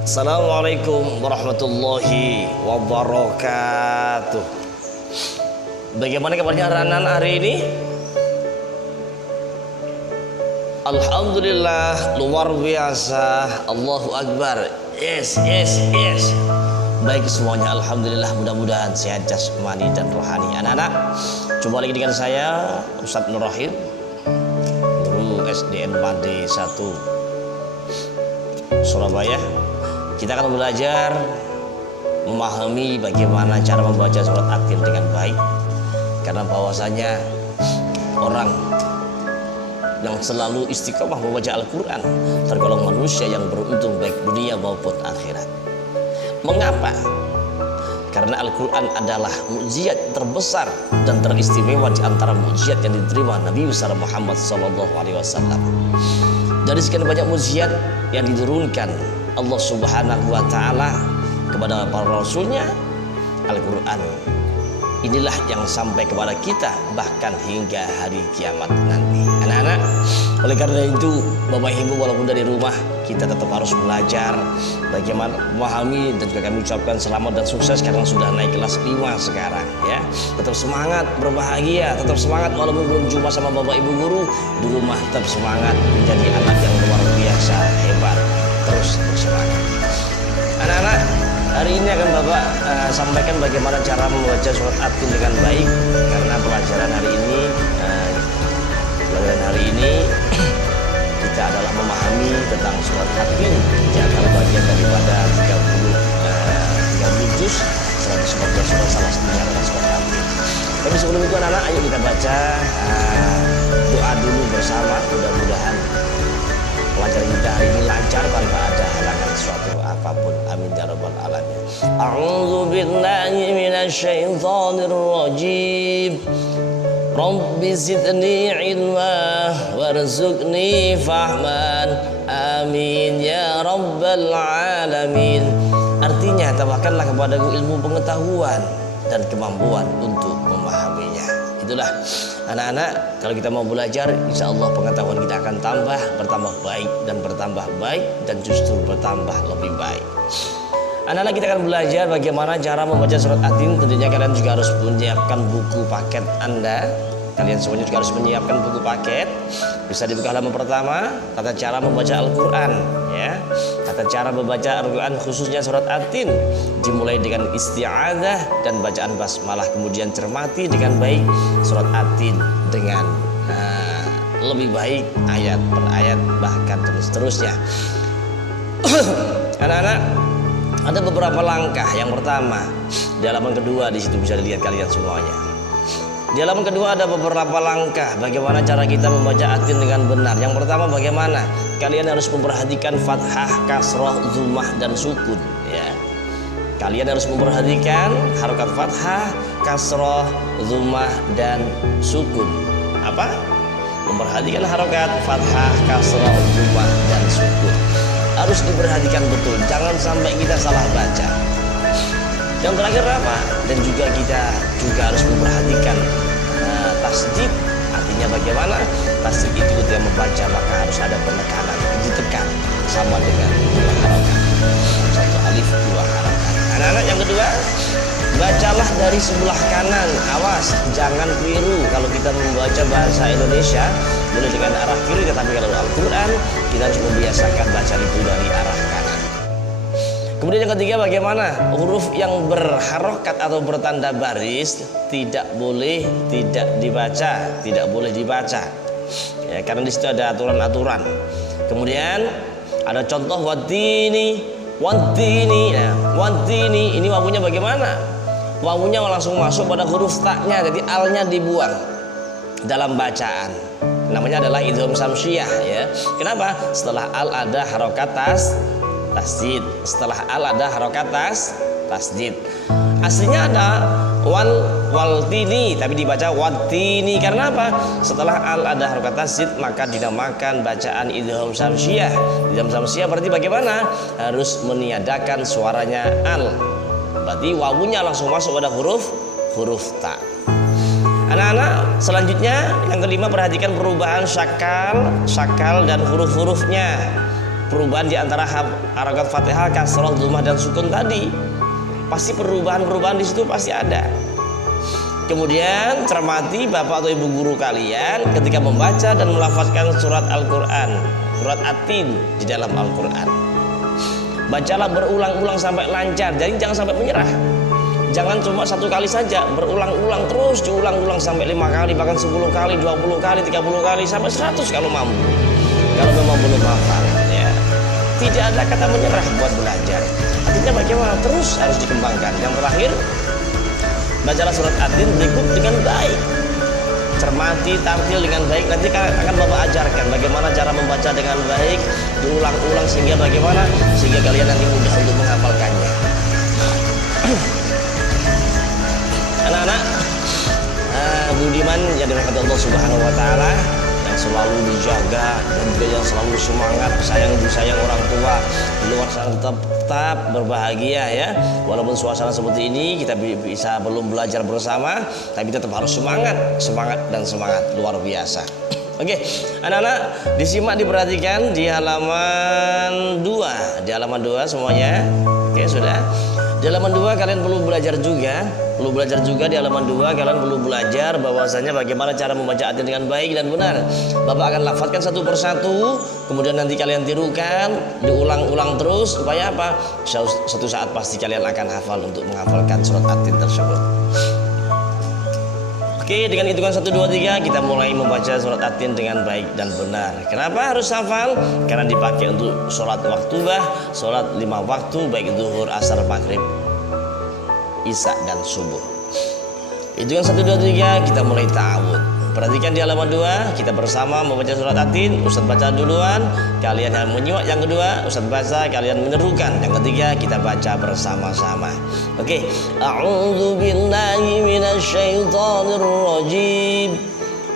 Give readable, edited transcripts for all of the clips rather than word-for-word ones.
Assalamualaikum warahmatullahi wabarakatuh. Bagaimana kabarnya Ranan hari ini? Alhamdulillah, luar biasa. Allahu Akbar. Yes. Baik semuanya, alhamdulillah, mudah-mudahan sehat jasmani dan rohani. Anak-anak, jumpa lagi dengan saya Ustadz Nur Rahim, guru SDN Made 1 Surabaya. Kita akan belajar memahami bagaimana cara membaca surat At-Tin dengan baik. Karena bahwasanya orang yang selalu istiqomah membaca Al-Quran tergolong manusia yang beruntung baik dunia maupun akhirat. Mengapa? Karena Al-Quran adalah mukjizat terbesar dan teristimewa di antara mukjizat yang diterima Nabi besar Muhammad SAW. Dari sekian banyak mukjizat yang diturunkan Allah Subhanahu wa Ta'ala kepada para rasulnya, Al-Quran inilah yang sampai kepada kita bahkan hingga hari kiamat nanti. Anak-anak, oleh karena itu Bapak Ibu, walaupun dari rumah kita tetap harus belajar bagaimana memahami, dan juga kami ucapkan selamat dan sukses karena sudah naik kelas 5 sekarang ya. Tetap semangat, berbahagia, tetap semangat walaupun belum jumpa sama Bapak Ibu guru di rumah. Tetap semangat menjadi anak yang luar biasa hebat. Terus bersemangat. Anak-anak, hari ini akan Bapak sampaikan bagaimana cara membaca surat At-Tin dengan baik. Karena pelajaran hari ini kita adalah memahami tentang surat At-Tin yang adalah bagian daripada 30 juz 114 surat, salah satunya adalah surat At-Tin. Tapi sebelum itu anak-anak, ayo kita baca doa dulu bersama. Mudah-mudahan pelajaran kita hari ini lancar tanpa ada halangan suatu apapun. Amin ya rabbal alamin. A'udzu billahi minasyaitonir rajim. Rabbi zidni ilma warzuqni fahman. Amin ya rabbal alamin. Artinya, tambahkanlah kepadaku ilmu pengetahuan dan kemampuan untuk memahaminya. Itulah anak-anak, kalau kita mau belajar, insya Allah pengetahuan kita akan bertambah baik dan justru bertambah lebih baik. Anak-anak, kita akan belajar bagaimana cara membaca surat At-Tin. Tentunya kalian juga harus menyiapkan buku paket Anda. Kalian semuanya juga harus menyiapkan buku paket. Bisa dibuka halaman pertama, tata cara membaca Al-Quran ya. Tata cara membaca Al-Quran khususnya surat At-Tin, dimulai dengan isti'adzah dan bacaan basmalah. Kemudian cermati dengan baik surat At-Tin dengan lebih baik ayat per ayat, bahkan dan seterusnya. Anak-anak, ada beberapa langkah. Yang pertama, di halaman kedua, di situ bisa dilihat kalian semuanya. Di halaman kedua ada beberapa langkah bagaimana cara kita membaca At-Tin dengan benar. Yang pertama, bagaimana kalian harus memperhatikan fathah, kasroh, dzumah dan sukun ya. Kalian harus memperhatikan harokat fathah, kasroh, dzumah dan sukun. Apa? Memperhatikan harokat fathah, kasroh, dzumah dan sukun. Harus diperhatikan betul, jangan sampai kita salah baca. Yang terakhir apa? Dan juga kita harus memperhatikan tasdid. Artinya bagaimana? Tasdid itu ketika membaca maka harus ada penekanan, ditekan sama dengan dua harokat. Satu alif, dua harokat. Anak-anak, yang kedua, bacalah dari sebelah kanan. Awas, jangan keliru. Kalau kita membaca bahasa Indonesia boleh dengan arah kiri, tetapi kalau Al-Quran kita harus membiasakan baca itu dari arah kanan. Kemudian yang ketiga, bagaimana huruf yang berharokat atau bertanda baris tidak boleh dibaca ya, karena di situ ada aturan-aturan. Kemudian ada contoh watini. Ya, watini ini wawunya bagaimana? Wawunya langsung masuk pada huruf taknya, jadi alnya dibuang dalam bacaan. Namanya adalah idgham samsiyah ya. Kenapa? Setelah al ada harokat tasdid. Setelah al ada harokat tasdid. Aslinya ada waltini, tapi dibaca watini. Karena apa? Setelah al ada harokat tasdid maka dinamakan bacaan idgham samsiyah. Idgham samsiyah berarti bagaimana? Harus meniadakan suaranya al. Berarti wawunya langsung masuk pada huruf ta. Anak-anak, selanjutnya yang kelima, perhatikan perubahan syakal dan huruf-hurufnya. perubahan di antara harakat Fatihah, kasrah, dhammah dan sukun tadi. Pasti perubahan-perubahan di situ pasti ada. Kemudian cermati bapak atau ibu guru kalian ketika membaca dan melafazkan surat Al-Quran, surat At-Tin di dalam Al-Quran. Bacalah berulang-ulang sampai lancar, jadi jangan sampai menyerah. Jangan cuma satu kali saja, berulang-ulang terus, diulang-ulang sampai 5 kali, bahkan 10 kali, 20 kali, 30 kali, sampai 100 kalau mampu. Kalau memang belum hafal, ya. Tidak ada kata menyerah buat belajar. Artinya bagaimana? Terus harus dikembangkan. Yang terakhir, bacalah surat At-Tin berikut dengan baik. Cermati, tartil dengan baik. Nanti akan Bapak ajarkan bagaimana cara membaca dengan baik, diulang-ulang sehingga bagaimana? Sehingga kalian nanti mudah untuk menghafalkannya. Anak-anak budiman yang dirahmati Allah Subhanahu wa taala, yang selalu dijaga dan juga yang selalu semangat sayang orang tua, di luar sana tetap berbahagia ya. Walaupun suasana seperti ini kita bisa belum belajar bersama, tapi tetap harus semangat luar biasa. Oke, anak-anak disimak, diperhatikan di halaman 2. Di halaman 2 semuanya. Oke, sudah. Di halaman 2 kalian perlu belajar juga di halaman 2 kalian perlu belajar bahwasanya bagaimana cara membaca At-Tin dengan baik dan benar. Bapak akan lafadzkan satu persatu, kemudian nanti kalian tirukan, diulang-ulang terus supaya apa? Suatu saat pasti kalian akan hafal untuk menghafalkan surat At-Tin tersebut. Oke, dengan hitungan 1, 2, 3 kita mulai membaca surat At-Tin dengan baik dan benar. Kenapa harus hafal? Karena dipakai untuk sholat waktubah, sholat 5 waktu, baik zuhur, asar, maghrib, isya dan subuh. Hitungan 1, 2, 3 kita mulai ta'awud. Perhatikan di halaman 2 kita bersama membaca surat At-Tin. Ustaz baca duluan, kalian yang menyimak yang kedua, Ustaz baca, kalian menerukan. Yang ketiga kita baca bersama-sama. Oke. A'udzu billahi minasyaitonir rajim.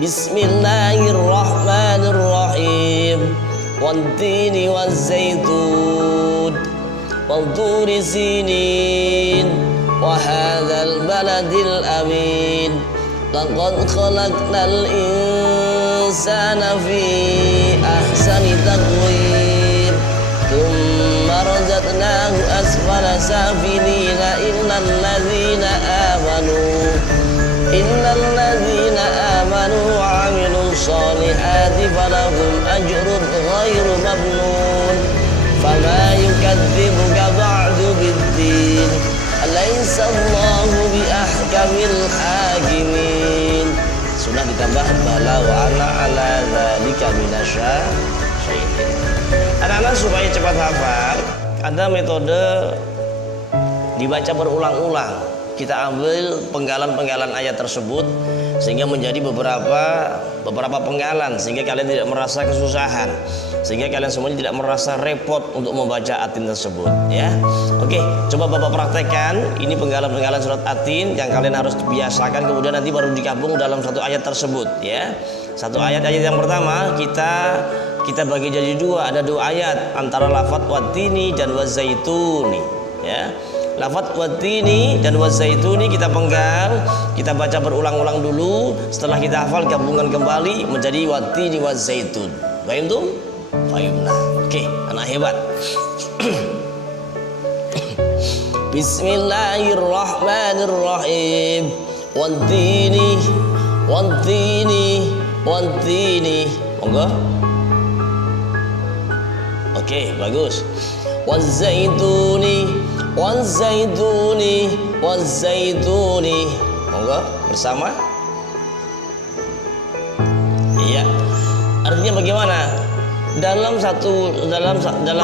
Bismillahirrahmanirrahim. Wan-tini waz-zaitun wa turi sinin wa hadzal baladil amin. Laqad khalaqnal insana fi ahsani taqwim. Tsumma radadnahu asfala safilina illal ladzina amanu wa 'amilus solihati falahum ajrun ghairu mamnun. Fama yukadzibuka ba'du bid-din. Alaysa Allahu bi ahkamil hakimin. Sudah ditambah bala wa ana ala dzalika minasyaitin. Anak-anak supaya cepat hafal, ada metode dibaca berulang-ulang. Kita ambil penggalan-penggalan ayat tersebut sehingga menjadi beberapa penggalan sehingga kalian tidak merasa kesusahan, sehingga kalian semuanya tidak merasa repot untuk membaca At-Tin tersebut ya. Oke, coba Bapak praktekkan. Ini penggalan-penggalan surat At-Tin yang kalian harus biasakan, kemudian nanti baru digabung dalam satu ayat tersebut ya. Satu ayat yang pertama kita bagi jadi dua, ada 2 ayat antara lafadz wat-tini dan wazaituni ya. Lafadz wat-tini dan wazaituni kita penggal, kita baca berulang-ulang dulu. Setelah kita hafal gabungan kembali menjadi wat-tini wazaitun. Paham tuh? Pahimlah. Oke, anak hebat. Bismillahirrahmanirrahim. Wat-tini monggo. Oke, bagus. Wazaituni monggo bersama. Iya. Artinya bagaimana? Dalam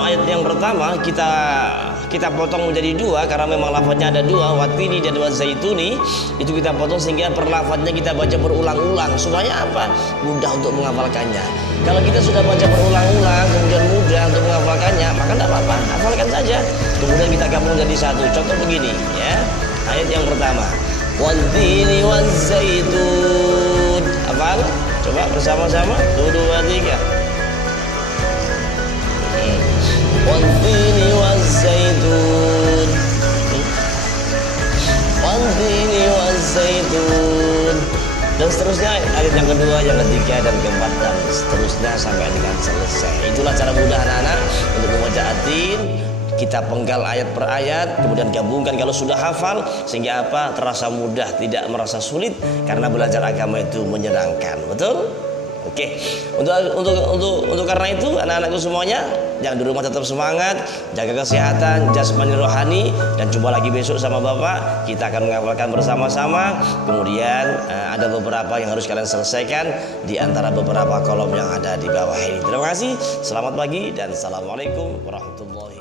ayat yang pertama kita potong menjadi 2 karena memang lafadznya ada 2, watini dan wazaituni. Itu kita potong sehingga per lafadznya kita baca berulang-ulang supaya apa? Mudah untuk menghafalkannya. Kalau kita sudah baca berulang-ulang kemudian mudah untuk menghafalkannya, maka tidak apa-apa, hafalkan saja. Kemudian kita gabung jadi satu. Contoh begini ya. Ayat yang pertama, watini wazaitun. Hafal? Coba bersama-sama. 1, 2, 3. Wal-tini waz-zaitun. Wal-tini waz-zaitun. Dan seterusnya seterusnya ayat yang kedua, yang ketiga, dan keempat, dan seterusnya sampai dengan selesai. Itulah cara mudah anak-anak untuk membaca atin. Kita penggal ayat per ayat, kemudian gabungkan kalau sudah hafal, sehingga apa? Terasa mudah, tidak merasa sulit, karena belajar agama itu menyenangkan. Betul? Oke. Untuk karena itu anak-anakku semuanya, jangan di rumah tetap semangat, jaga kesehatan jasmani rohani, dan jumpa lagi besok sama Bapak. Kita akan menghafalkan bersama-sama. Kemudian ada beberapa yang harus kalian selesaikan di antara beberapa kolom yang ada di bawah ini. Terima kasih. Selamat pagi dan assalamualaikum warahmatullahi